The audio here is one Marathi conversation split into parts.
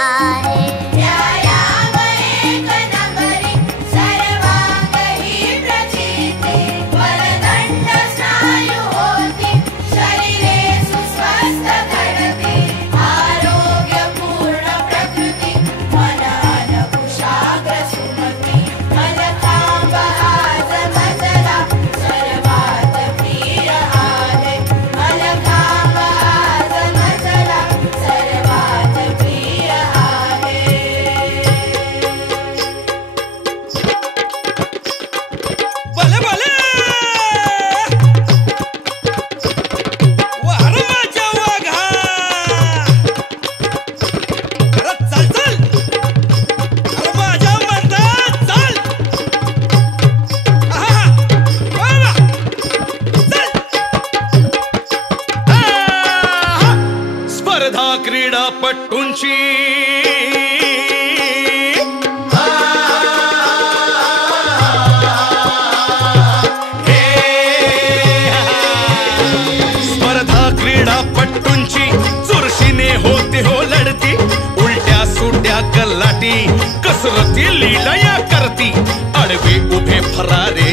आहे. व्यायाम एक नंबरी सर्वांगी प्रचिती वरदंड स्नायू होती शरीरे सुस्वस्थ घडती आरोग्यपूर्ण प्रकृती मन कुशाग्र सुमती मलखांब आज मजला सर्वात प्रिय आहे. मलखांब आज मजला सर्वात प्रिय आहे. भले भले वार माझ्या वाघा अरे चल चल अरे माझ्या म्हणतात चल आहा वाह चल आहा स्पर्धा क्रीडापटूंची स्पर्धा क्रीडापटूंची चुरशीने होते हो लढती उलट्या सुट्या कल्लाटी कसरती लीलया करती आडवे उभे फरारे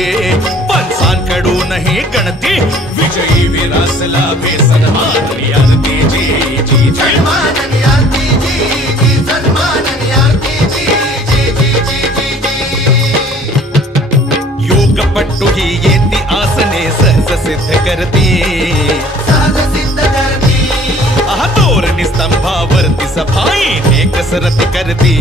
पंचांकडूनही गणती विजयी विरासला बेसन्माननी आरती जी जी सन्माननी आरती जी जी सन्माननी आरती जी जी जी जी जी योगपट्टू ही येती आसने सहज सिद्ध करती दोरणी स्तंभावरती सफाईने कसरत करती